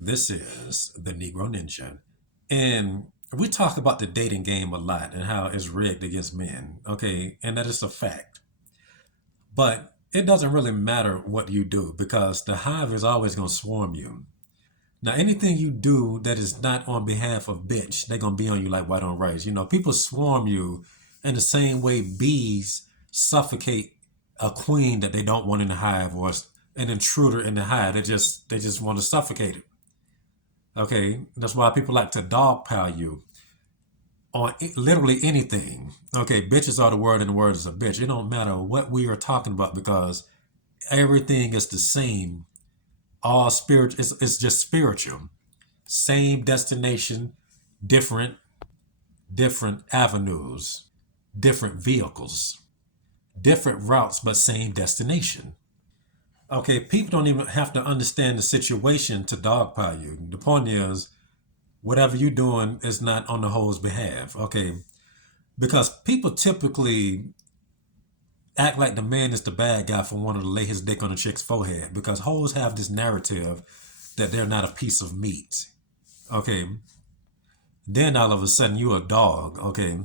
This is the Negro Ninja. And we talk about the dating game a lot and how it's rigged against men. Okay. And that is a fact. But it doesn't really matter what you do because the hive is always going to swarm you. Now, anything you do that is not on behalf of bitch, they're going to be on you like white on rice. You know, people swarm you in the same way bees suffocate a queen that they don't want in the hive or an intruder in the hive. They just want to suffocate it. Okay, that's why people like to dogpile you on literally anything. Okay, bitches are the word and the word is a bitch. It don't matter what we are talking about because everything is the same. All spirit, it's just spiritual. Same destination, different different avenues, different vehicles, different routes, but same destination. Okay, people don't even have to understand the situation to dogpile you. The point is, whatever you're doing is not on the whole's behalf. Okay, because people typically act like the man is the bad guy for wanting to lay his dick on a chick's forehead because hoes have this narrative that they're not a piece of meat. Okay, then all of a sudden you a dog. Okay,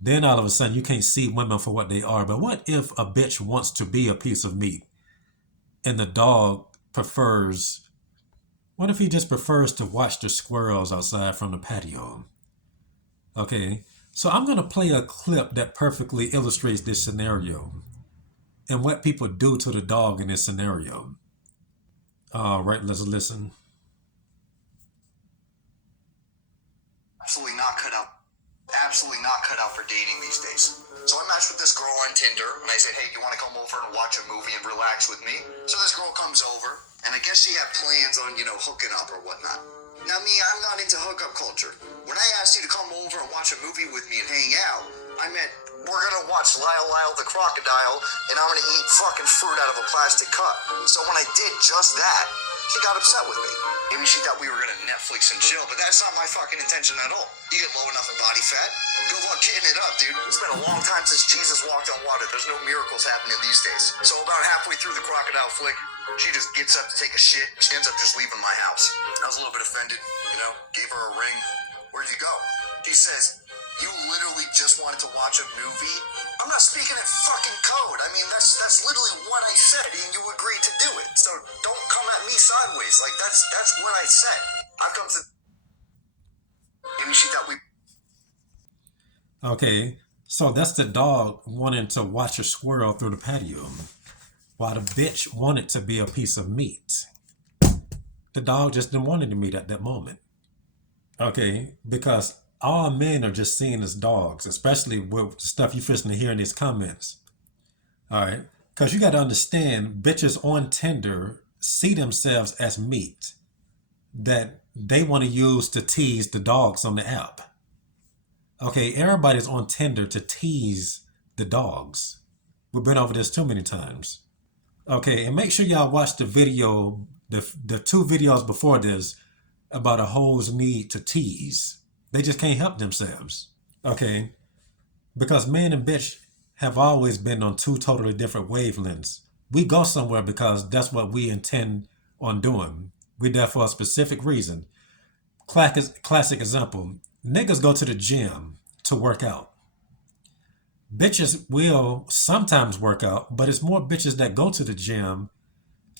then all of a sudden you can't see women for what they are. But what if a bitch wants to be a piece of meat and the dog prefers, what if he just prefers to watch the squirrels outside from the patio? Okay, so I'm going to play a clip that perfectly illustrates this scenario and what people do to the dog in this scenario. All right, let's listen. Absolutely not cut out for dating these days. So I matched with this girl on Tinder, and I said, hey, you want to come over and watch a movie and relax with me? So this girl comes over, and I guess she had plans on, hooking up or whatnot. Now me, I'm not into hookup culture. When I asked you to come over and watch a movie with me and hang out, I meant we're gonna watch Lyle the Crocodile, and I'm gonna eat fucking fruit out of a plastic cup. So when I did just that, she got upset with me. Maybe she thought we were gonna Netflix and chill, but that's not my fucking intention at all. You get low enough in body fat, good luck getting it up, dude. It's been a long time since Jesus walked on water. There's no miracles happening these days. So about halfway through the crocodile flick, she just gets up to take a shit. She ends up just leaving my house. I was a little bit offended, gave her a ring. Where'd you go? She says, you literally just wanted to watch a movie? I'm not speaking in fucking code. I mean, that's literally what I said, and you agreed to do it. So don't come at me sideways. Like, that's what I said. I've come to... Maybe she thought we... Okay, so that's the dog wanting to watch a squirrel through the patio, while the bitch wanted to be a piece of meat. The dog just didn't want any meat at that moment. Okay, because all men are just seen as dogs, especially with stuff you fishing to hear in these comments. All right, because you got to understand, bitches on Tinder see themselves as meat that they want to use to tease the dogs on the app. Okay, everybody's on Tinder to tease the dogs. We've been over this too many times. Okay, and make sure y'all watch the video, the two videos before this about a hoe's need to tease. They just can't help themselves. Okay, because man and bitch have always been on two totally different wavelengths. We go somewhere because that's what we intend on doing. We there for a specific reason. Classic example. Niggas go to the gym to work out. Bitches will sometimes work out, but it's more bitches that go to the gym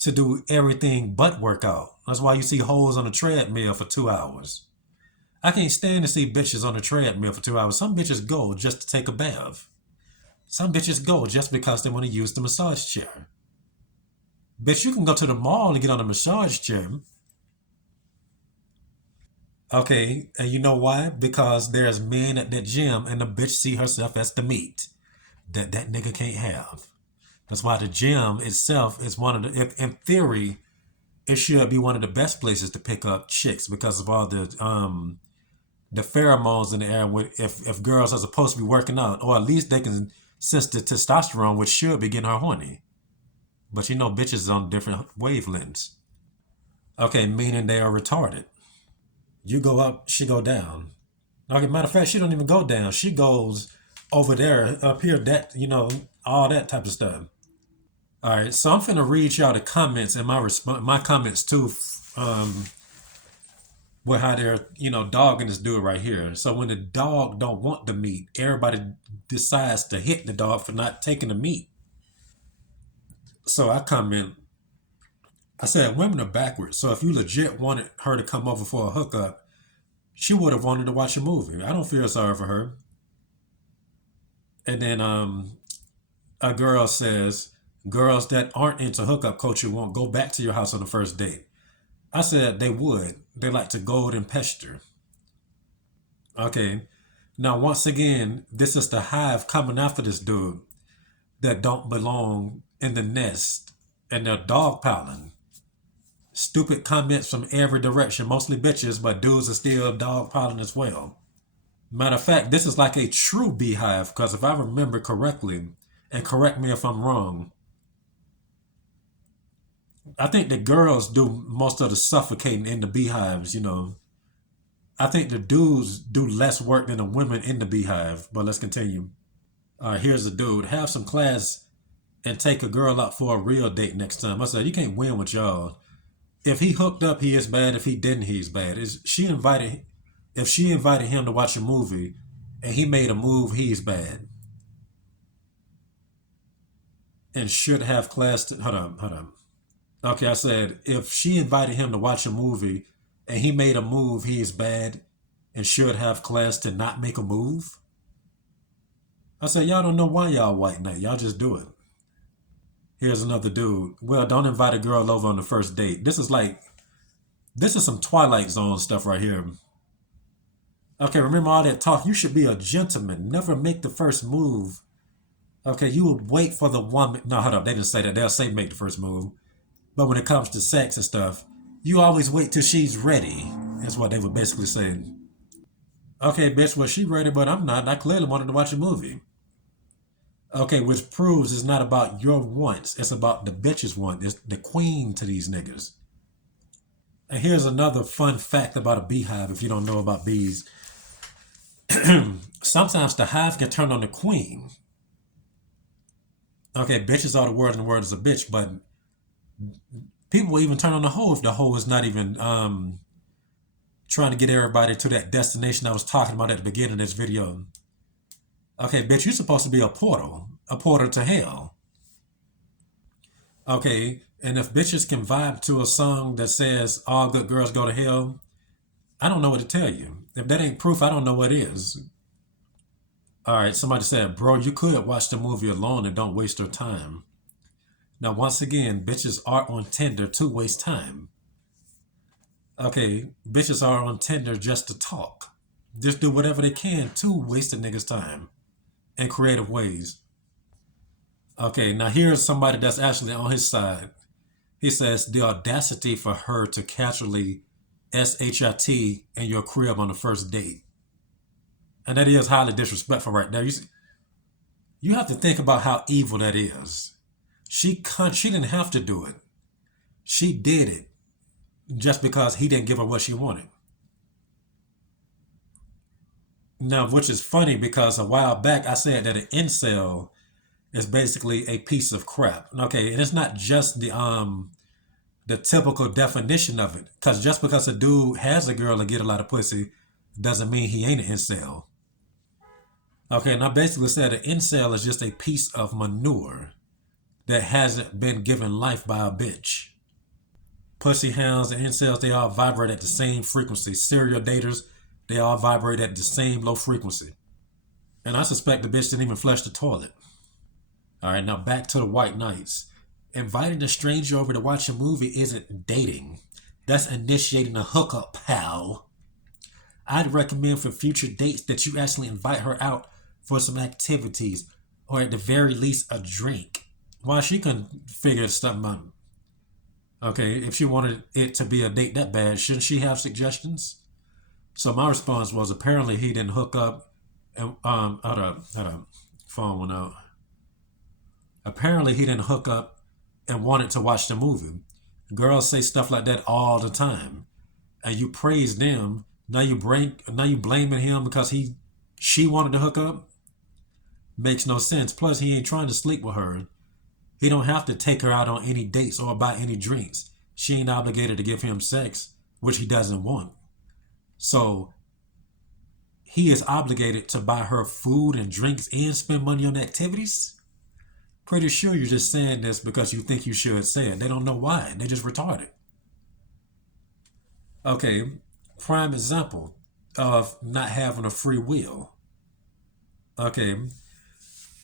to do everything but work out. That's why you see hoes on a treadmill for 2 hours. I can't stand to see bitches on a treadmill for 2 hours. Some bitches go just to take a bath. Some bitches go just because they want to use the massage chair. Bitch, you can go to the mall and get on a massage chair. Okay, and you know why? Because there's men at that gym and the bitch see herself as the meat that nigga can't have. That's why the gym itself is one of the, in theory, it should be one of the best places to pick up chicks because of all the pheromones in the air. If girls are supposed to be working out, or at least they can sense the testosterone, which should be getting her horny. But bitches on different wavelengths. Okay, meaning they are retarded. You go up, she go down. Okay, matter of fact, she don't even go down. She goes over there, up here, all that type of stuff. All right, so I'm finna read y'all the comments and my comments too with how they're, dogging this dude right here. So when the dog don't want the meat, everybody decides to hit the dog for not taking the meat. So I comment, I said, women are backwards. So if you legit wanted her to come over for a hookup, she would have wanted to watch a movie. I don't feel sorry for her. And then a girl says, girls that aren't into hookup culture won't go back to your house on the first date. I said they would. They like to goad and pester. Okay. Now, once again, this is the hive coming after this dude that don't belong in the nest, and they're dog piling. Stupid comments from every direction, mostly bitches, but dudes are still dog piling as well. Matter of fact, this is like a true beehive, because if I remember correctly, and correct me if I'm wrong, I think the girls do most of the suffocating in the beehives. I think the dudes do less work than the women in the beehive, but let's continue. All right, here's a dude. Have some class and take a girl out for a real date next time. I said, you can't win with y'all. If he hooked up, he is bad. If he didn't, he's bad. If she invited him to watch a movie and he made a move, he's bad. And should have class. Hold on. Okay, I said, if she invited him to watch a movie and he made a move, he's bad and should have class to not make a move. I said, y'all don't know why y'all white knight. Y'all just do it. Here's another dude. Well, don't invite a girl over on the first date. This is some Twilight Zone stuff right here. Okay, remember all that talk? You should be a gentleman. Never make the first move. Okay, you will wait for the woman. No, hold up. They didn't say that. They'll say make the first move. But when it comes to sex and stuff, you always wait till she's ready. That's what they were basically saying. Okay, bitch, well, she ready, but I'm not. I clearly wanted to watch a movie. Okay, which proves it's not about your wants. It's about the bitch's want. It's the queen to these niggas. And here's another fun fact about a beehive if you don't know about bees. Sometimes the hive can turn on the queen. Okay, bitches are the word and the word is a bitch, but people will even turn on the hoe if the hoe is not even trying to get everybody to that destination I was talking about at the beginning of this video. Okay, bitch, you're supposed to be a portal to hell. Okay, and if bitches can vibe to a song that says all good girls go to hell, I don't know what to tell you. If that ain't proof, I don't know what is. All right, somebody said, bro, you could watch the movie alone and don't waste your time. Now, once again, bitches are on Tinder to waste time. Okay, bitches are on Tinder just to talk. Just do whatever they can to waste a nigga's time in creative ways. Okay, now here's somebody that's actually on his side. He says, the audacity for her to casually SHIT in your crib on the first date. And that is highly disrespectful right there. You have to think about how evil that is. She didn't have to do it. She did it just because he didn't give her what she wanted. Now, which is funny because a while back I said that an incel is basically a piece of crap. Okay, and it's not just the typical definition of it. Because just because a dude has a girl and get a lot of pussy doesn't mean he ain't an incel. Okay, and I basically said an incel is just a piece of manure that hasn't been given life by a bitch. Pussy hounds and incels, they all vibrate at the same frequency. Serial daters, they all vibrate at the same low frequency. And I suspect the bitch didn't even flush the toilet. All right, now back to the white knights. Inviting a stranger over to watch a movie isn't dating. That's initiating a hookup, pal. I'd recommend for future dates that you actually invite her out for some activities, or at the very least a drink, while she can figure something out. Okay, if she wanted it to be a date that bad, shouldn't she have suggestions? So my response was, apparently he didn't hook up and hold up, phone went out. Apparently he didn't hook up and wanted to watch the movie. Girls say stuff like that all the time, and you praise them. Now you blaming him because she wanted to hook up. Makes no sense. Plus, he ain't trying to sleep with her. He don't have to take her out on any dates or buy any drinks. She ain't obligated to give him sex, which he doesn't want. So he is obligated to buy her food and drinks and spend money on activities? Pretty sure you're just saying this because you think you should say it. They don't know why. They just retarded. Okay, prime example of not having a free will. Okay,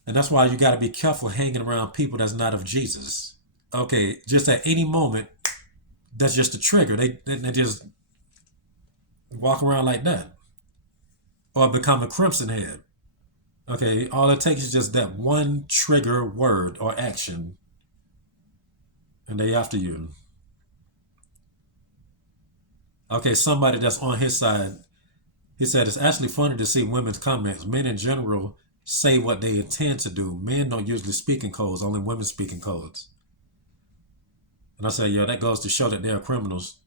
and that's why you got to be careful hanging around people that's not of Jesus. Okay, just at any moment, that's just a trigger. They just walk around like that or become a crimson head. Okay, all it takes is just that one trigger word or action, and they after you. Okay, somebody that's on his side, he said it's actually funny to see women's comments. Men in general say what they intend to do. Men don't usually speak in codes, only women speak in codes. And I said, yeah, that goes to show that they're criminals.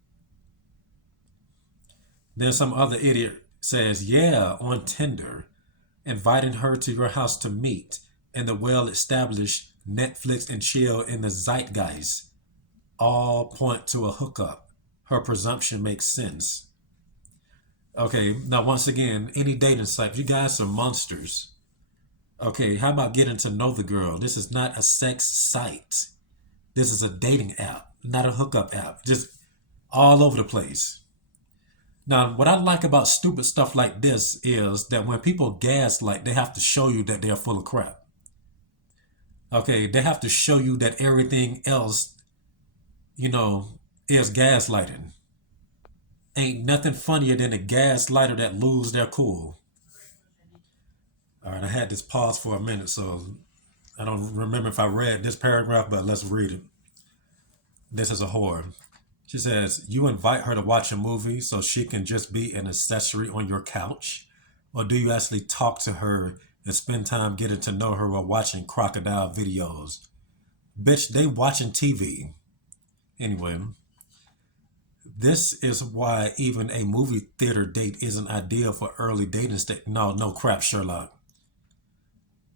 Then some other idiot says, yeah, on Tinder, inviting her to your house to meet, and the well-established Netflix and chill in the zeitgeist all point to a hookup. Her presumption makes sense. Okay, now once again, any dating site, you guys are monsters. Okay, how about getting to know the girl? This is not a sex site. This is a dating app, not a hookup app. Just all over the place. Now, what I like about stupid stuff like this is that when people gaslight, they have to show you that they're full of crap. Okay, they have to show you that everything else, you know, is gaslighting. Ain't nothing funnier than a gaslighter that lose their cool. All right, I had this pause for a minute, so I don't remember if I read this paragraph, but let's read it. This is a whore. She says, you invite her to watch a movie so she can just be an accessory on your couch? Or do you actually talk to her and spend time getting to know her while watching crocodile videos? Bitch, they watching TV. Anyway, this is why even a movie theater date isn't ideal for early dating stage. No crap, Sherlock.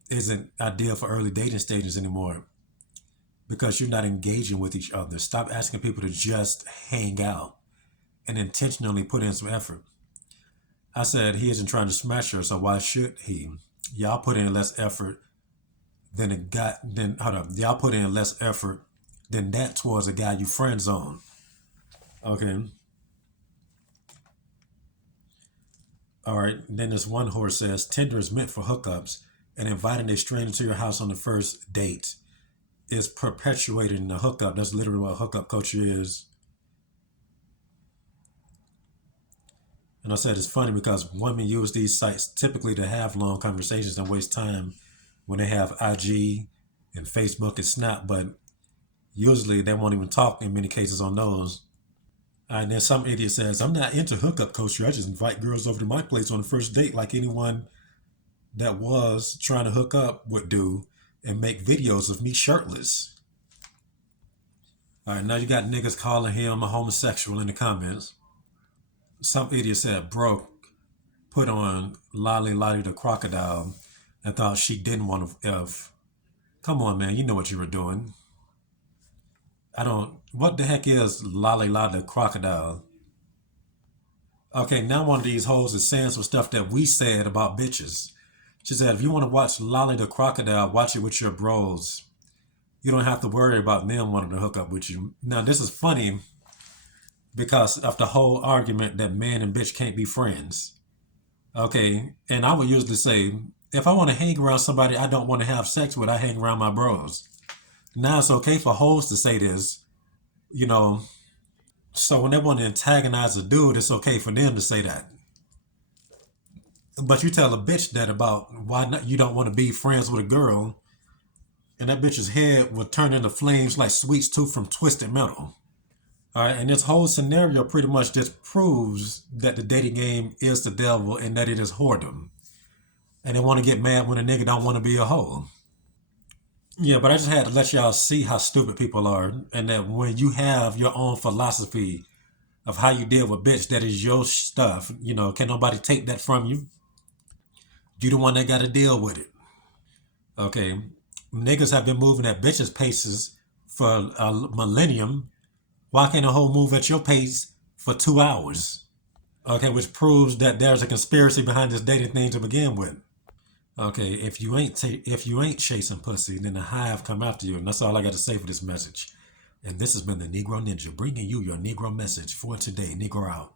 Isn't ideal for early dating stages anymore because you're not engaging with each other. Stop asking people to just hang out and intentionally put in some effort. I said he isn't trying to smash her, so why should he? Y'all put in less effort than a guy. Then hold up, y'all put in less effort than that towards a guy you friend zone. Okay. All right. Then this one horse says Tinder is meant for hookups, and inviting a stranger to your house on the first date is perpetuating the hookup. That's literally what a hookup culture is. And I said it's funny because women use these sites typically to have long conversations and waste time when they have IG and Facebook and Snap, but usually they won't even talk in many cases on those. And then some idiot says, I'm not into hookup culture. I just invite girls over to my place on the first date like anyone that was trying to hook up would do and make videos of me shirtless. All right, now you got niggas calling him a homosexual in the comments. Some idiot said, bro, put on Lolly Lolly the crocodile and thought she didn't want to F. Come on, man, you know what you were doing. What the heck is Lolly Lolly the crocodile? Okay, now one of these hoes is saying some stuff that we said about bitches. She said, if you want to watch Lolly the crocodile, watch it with your bros. You don't have to worry about them wanting to hook up with you. Now, this is funny because of the whole argument that man and bitch can't be friends. Okay, and I would usually say, if I want to hang around somebody I don't want to have sex with, I hang around my bros. Now it's okay for hoes to say this, you know, so when they want to antagonize a dude, it's okay for them to say that. But you tell a bitch that about why not, you don't want to be friends with a girl, and that bitch's head will turn into flames like Sweet's Tooth from Twisted Metal. All right, and this whole scenario pretty much just proves that the dating game is the devil and that it is whoredom. And they want to get mad when a nigga don't want to be a hoe. Yeah, but I just had to let y'all see how stupid people are, and that when you have your own philosophy of how you deal with bitch, that is your stuff. You know, can nobody take that from you? You the one that got to deal with it. Okay, niggas have been moving at bitches' paces for a millennium, Why can't a hoe move at your pace for 2 hours? Okay, which proves that there's a conspiracy behind this dating thing to begin with. Okay, if you ain't chasing pussy, then the hive come after you, and that's all I got to say for this message. And this has been the Negro Ninja bringing you your Negro message for today. Negro out.